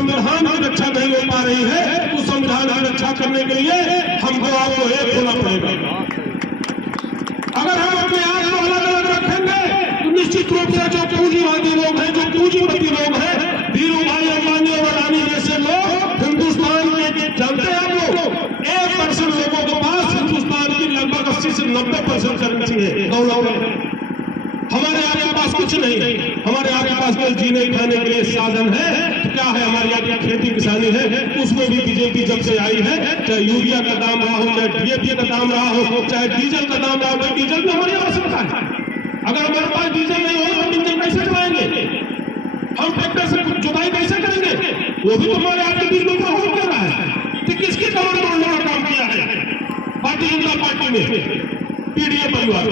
संविधान की रक्षा नहीं हो पा रही है, उस संविधान की रक्षा करने के लिए हमको आपको एक होना पड़ेगा। अगर हम अपने आप को अलग अलग रखेंगे तो निश्चित रूप से जो पूंजीवादी लोग हैं, जो पूंजीपति लोग हैं, धीरू भाई अंबानी और अडानी जैसे लोग हिंदुस्तान के, जानते हैं आप लोग 1% लोगों के पास हिंदुस्तान की लगभग 80 से 90% करेंसी है, दौलत। हमारे आपके पास कुछ नहीं है, हमारे आपके पास केवल जीने खाने के लिए साधन है। तो क्या है, हमारी यहाँ खेती किसानी है, उसमें भी बीजेपी जब से आई है, चाहे यूरिया का दाम रहा हो, चाहे डीएपी का दाम रहा हो, चाहे डीजल का दाम रहा हो, डीजल की हमारी आवश्यकता है। अगर हमारे पास डीजल नहीं हो तो हम इंजन कैसे चलाएंगे, हम ट्रैक्टर से जुताई कैसे करेंगे, वो भी हमारे आपके बीच में प्रभाव कर रहा है। तो किसकी कमर तोड़ने का काम किया है भारतीय जनता पार्टी में? पीडीए परिवार।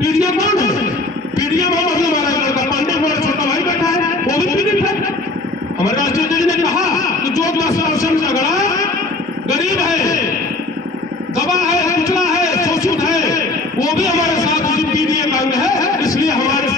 पीडीए कौन है? पीडीए मोहम्मद हमारा लड़का पांडे, हमारा छोटा भाई बैठा है, वो भी पीड़ित है। हमारे राष्ट्रीय अध्यक्ष ने कहा कि जो 10% झगड़ा गरीब है, दबा है, कुचला है, शोषित है, वो भी हमारे साथ उसी पीडीए का अंग है। इसलिए हमारे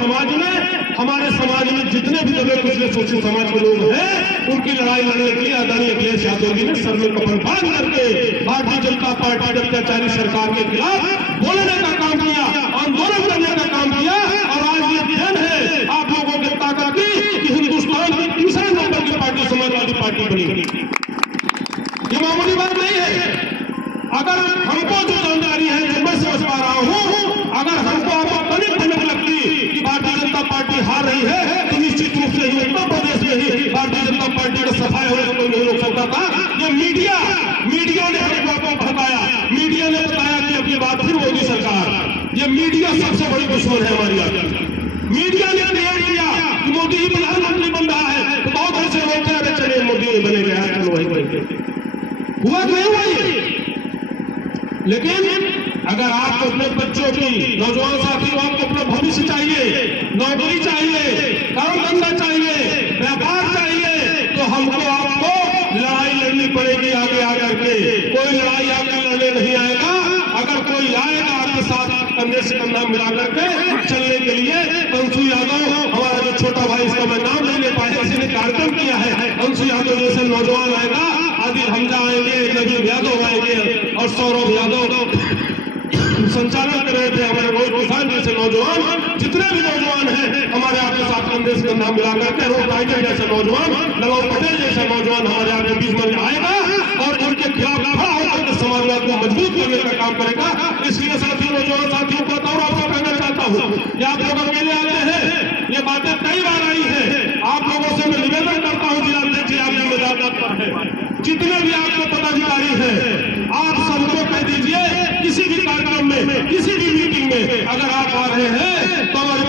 समाज में जितने भी दबे कुचले शोषित समाज के लोग हैं, उनकी लड़ाई लड़ने के लिए आदरणीय अखिलेश यादव जी ने सर में कफन बांध करके भारतीय जनता पार्टी की अत्याचारी सरकार के खिलाफ बोलने का काम किया, आंदोलन करने का काम किया। और आज ये दिन है आप लोगों की ताकत की कि हिंदुस्तान की तीसरे नंबर की पार्टी समाजवादी पार्टी बनी। ये मामूली बात नहीं है। अगर हमको जो जानकारी है, जो मैं समझ पा रहा हूँ, अगर हमको भनक लगती कि भारतीय जनता पार्टी हार रही है, तो निश्चित रूप से उत्तर प्रदेश में ही भारतीय जनता पार्टी का सफाई होने को नहीं रोक सकता था। ये मीडिया ने हर बात को भड़काया, मीडिया ने बताया कि अब ये बात फिर मोदी सरकार। ये मीडिया सबसे बड़ी दुश्मन है हमारी आपकी। मीडिया ने क्रिएट किया कि मोदी ही प्रधानमंत्री बन रहा है, तो बहुत ऐसे लोग कह चले मोदी नहीं बनेगा, चलो वही बनेंगे। हुआ नहीं हुआ। लेकिन अगर आपको अपने बच्चों की, नौजवान साथियों, आपको अपना भविष्य चाहिए, नौकरी चाहिए, काम धंधा चाहिए, व्यापार चाहिए, तो हमको आपको लड़ाई लड़नी पड़ेगी आगे आकर के। कोई लड़ाई आगे लड़ने नहीं आएगा। अगर कोई आएगा आपके साथ कंधे से कंधा मिला करके चलने के लिए, अंशु यादव हमारा जो छोटा भाई, इसका मैं नाम नहीं ले पाया, किसी ने कार्यक्रम किया है, अंशु यादव जैसे नौजवान आएगा, आदिल हमजा आएंगे, नवीन यादव आएंगे और सौरभ यादव संचालन कर रहे थे, हमारे रोहित किसान जैसे नौजवान, जितने भी नौजवान हैं हमारे आपके साथ कंधे से कंधा मिला करके, रोहित टाइगर जैसे नौजवान, नवाब पटेल जैसा नौजवान हमारे आपके बीच में आएगा और उनके खिलाफ खड़ा होकर समाजवाद को मजबूत करने का काम करेगा। इसलिए साथियों, नौजवान साथियों को बताऊं, आपसे कहना चाहता हूँ कि आप लोग अकेले आते हैं, ये बातें कई बार आई है। आप लोगों से मैं निवेदन करता हूँ, जिलाध्यक्ष जी आप जिम्मेदार, जितने भी आपके पदाधिकारी हैं, आप सबको कह दीजिए किसी भी कार्यक्रम में, किसी भी मीटिंग में अगर आप आ रहे हैं तो हमारे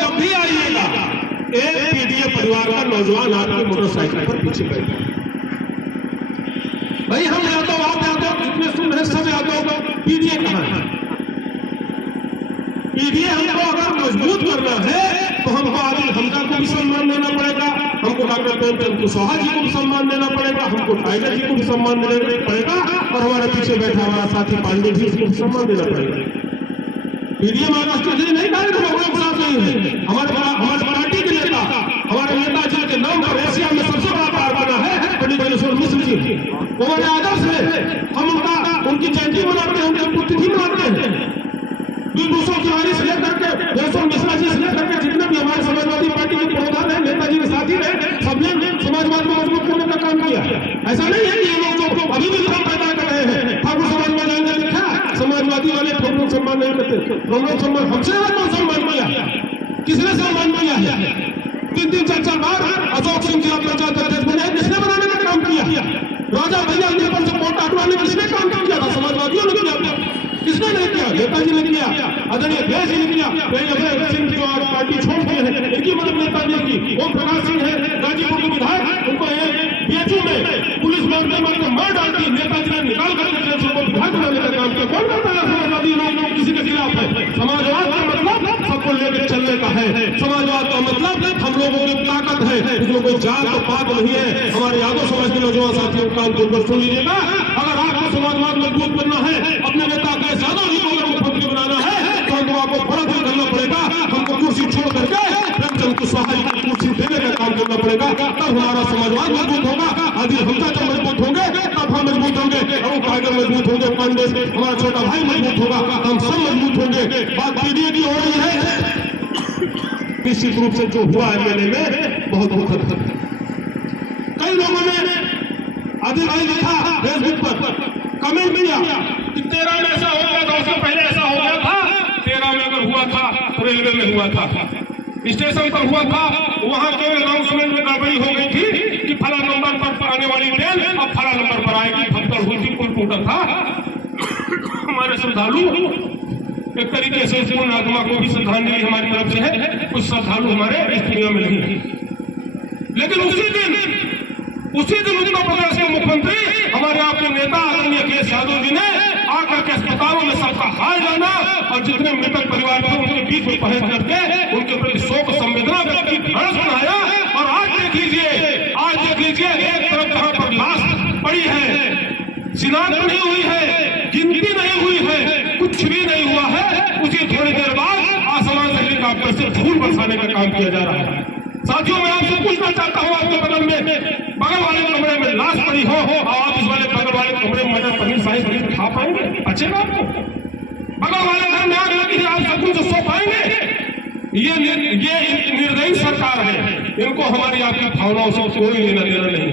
जब भी आइएगा, एक पीडीए परिवार का नौजवान आपकी मोटरसाइकिल पर पीछे बैठे। भाई हम यादव, आप यादव, कितने सुन रहे सब यादव, पीडीए कहाँ है? पीडीए हमको अगर मजबूत करना है तो हमको आदिल हमजा को भी सम्मान देना पड़ेगा, हमको डॉक्टर प्रेमचंद कुशवाहा जी को भी सम्मान देना पड़ेगा, हमको टाइगर जी को भी सम्मान देना पड़ेगा और हमारे पीछे बैठा हमारा साथी पांडे जी को भी सम्मान देना पड़ेगा। पीडीए महाराष्ट्र जी नहीं कहा हमारे पार्टी के नेता, हमारे नेताजी के नाम पर एशिया में सबसे बड़ा पार्क बना है पंडित जनेश्वर मिश्र जी, हमारे आदर्श है। हम उनकी जयंती मनाते हैं, उनकी तिथि मनाते हैं। 200 तिवारी से लेकर के 200 मिश्रा जी से लेकर के जितने भी हमारे समाजवादी पार्टी के प्रधान है, नेताजी के साथी रहे, सबने समाजवाद को मजबूत करने का काम किया। ऐसा नहीं है कि ये लोग जो अभी भी भ्रम पैदा कर रहे हैं, ठाकुर समाज में जाएंगे लिखा समाजवादी वाले ठोक सम्मान नहीं करते, हम लोग सम्मान, हमसे सम्मान किया, किसने सम्मान किया है? 3-3 4-4 बार अशोक सिंह जिला पंचायत अध्यक्ष बने, किसने बनाने का काम किया? राजा भैया पर से वोट हटवाने किसने काम किया था? समाजवादियों ने किया, किसने नहीं किया? नेताजी ने किया, आदरणीय अखिलेश जी ने किया। सिंह जो आज पार्टी छोड़ दिए हैं, इनकी मदद नेताजी की। ओम प्रकाश सिंह है गाजीपुर के विधायक, उनको बीएचयू में पुलिस मारते मार डालती, नेताजी ने निकाल करके विधायक बनाने का काम किया। कौन करता है? समाजवादी लोग किसी के खिलाफ है। समाजवाद का मतलब सबको लेकर चलने का है, समाजवाद का मतलब हम लोगों की ताकत है, इसमें कोई जात और पात नहीं है। हमारे यादव समाज के नौजवान साथियों का काम सुन लीजिएगा, अगर आपको समाजवाद मजबूत करना है, अपने नेता का यादव जी को अगर मुख्यमंत्री बनाना है, तो हमको आपको बड़ा करना पड़ेगा। हमको कुर्सी छोड़ करके प्रेमचंद कुशवाहा जी की बोलना पड़ेगा, तब हमारा समाजवाद मजबूत होगा। आदिल हमजा जब मजबूत होंगे तब हम मजबूत होंगे, हम टाइगर मजबूत होंगे, पांडे हमारा छोटा भाई मजबूत होगा, हम सब मजबूत होंगे। बात पीडीए की हो रही है, निश्चित रूप से जो हुआ है मेले में बहुत दुखद है। कई लोगों ने आदिल भाई लिखा फेसबुक पर, कमेंट किया कि 13 में ऐसा हो गया था, उससे पहले ऐसा हो गया था। 13 में अगर हुआ था तो रेलवे में हुआ था, स्टेशन पर हुआ था, वहां के अनाउंसमेंट में गड़बड़ी हो गई थी कि फला नंबर पर आने वाली ट्रेन अब फला नंबर पर आएगी, भगदड़ हुई थी, पुल टूटा था। हमारे श्रद्धालु एक तरीके से पूर्ण आत्मा को भी श्रद्धांजलि हमारी तरफ से है, कुछ श्रद्धालु हमारे इस दुनिया में नहीं। लेकिन उसी दिन उत्तर प्रदेश के मुख्यमंत्री हमारे आपके नेता आदरणीय अखिलेश यादव जी ने आकर के अस्पतालों में सबका हाल जाना और जितने मृतक परिवार थे उनके बीच में पहुंच करके उनके प्रति शोक संवेदना व्यक्त की, ढांढस बनाया। और आज देख लीजिए एक तरफ जहां पर लाश पड़ी है, शिनाख्त नहीं हुई है, गिनती नहीं हुई है, कुछ भी नहीं हुआ है, उसी थोड़ी देर बाद आसमान से हेलीकॉप्टर से फूल बरसाने का काम किया जा रहा है। साथियों, मैं आपसे पूछना चाहता हूं, आपके बगल वाले कमरे में लाश पड़ी हो और आप इस वाले बगल वाले कमरे में मटर पनीर शाही पनीर खा पाएंगे? अच्छे बात हो। बगल वाले घर में आग लगी है, आप सुकून से सो पाएंगे? ये निर्दयी सरकार है, इनको हमारी आपकी भावनाओं से कोई लेना देना नहीं।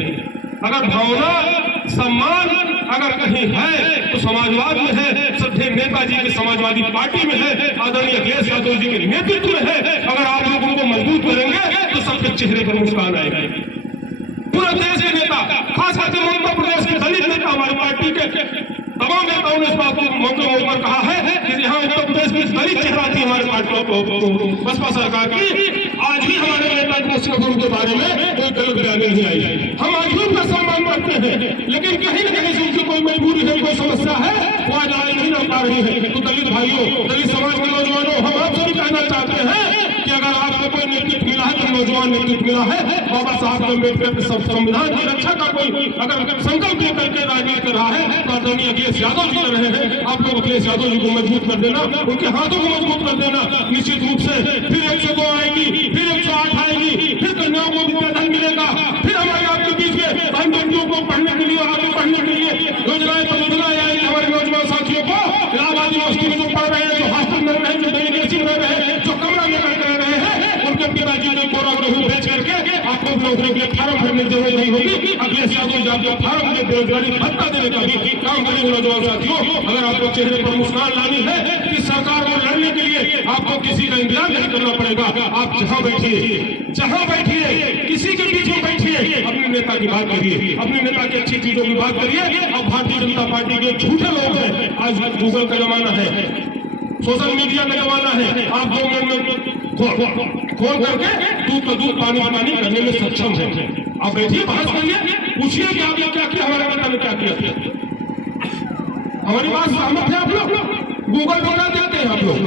अगर भावना सम्मान अगर कहीं है तो समाजवाद में है, श्रद्धेय नेताजी के समाजवादी पार्टी में है, आदरणीय अखिलेश यादव जी के नेतृत्व में है। अगर आप लोग उनको मजबूत करेंगे तो सबके चेहरे पर मुस्कान आएगी। पूरे देश के नेता, खास करके उत्तर प्रदेश के दलित नेता, हमारी पार्टी के तमाम नेताओं ने इस बात को मौके पर कहा है कि यहाँ उत्तर प्रदेश में दलित चेहरा थी हमारे पार्टी बसपा सरकार की, आज भी हमारे नेता के बारे में कोई गलत बयानी नहीं आई। हम आज भी उनका सम्मान करते हैं, लेकिन कहीं न कहीं से उनकी कोई मजबूरी है, कोई समस्या है, वो आज आगे नहीं रह पा रही है। तो दलित भाइयों, दलित समाज के नौजवानों, हम आपसे भी कहना चाहते हैं कि अगर आपको कोई नेतृत्व मिला है, तो नौजवान नेतृत्व मिला है, बाबा साहब अम्बेडकर के संविधान की रक्षा का कोई अगर संकल्प लेकर के राजनीति कर रहा है तो आदरणीय अखिलेश यादव जी कर रहे हैं। आप लोग अखिलेश यादव जी को मजबूत कर देना, उनके हाथों को मजबूत कर देना। निश्चित रूप से फिर 102 आएगी, फिर 108 आएगी, फिर कन्याओं को विद्याधन मिलेगा, फिर हमारे आपके बीच में भाई बच्चों को पढ़ने के लिए, आगे पढ़ने के लिए योजनाएं परियोजनाएं आएगी। हमारे नौजवान साथियों को इलाहाबाद यूनिवर्सिटी में जो पढ़ रहे हैं, जो हॉस्टल में रहे हैं, जो डेलीगेसी में रहे हैं, जो कमरा लेकर कर रहे हैं, उनके पिताजी ने कोरा गेहूं बेच करके आपको नौकरी के लिए फार्म भरने की जरूरत नहीं होगी। अखिलेश यादव जाके फार्म के बेरोजगारी भत्ता देने का भी काम करेंगे। नौजवान साथियों, अगर आपको चेहरे पर मुस्कान लानी है, इस सरकार को लड़ने के लिए आपको किसी का इंतजार नहीं करना पड़ेगा। आप जहां बैठिए, किसी के बीच में बैठिए, अपने नेता की बात करिए, अपने नेता की अच्छी चीजों की बात करिए। अब भारतीय जनता पार्टी के झूठे लोग हैं, आज गूगल का जमाना है, सोशल मीडिया का जमाना है, आप 2 मिनट में खोल करके दूध का दूध पानी करने में सक्षम है। आप बैठिए, बहस करिए, पूछिए कि आपने क्या किया, हमारे नेता ने क्या किया। हमारी बात सहमत है आप लोग? गूगल बना देते हैं आप लोग।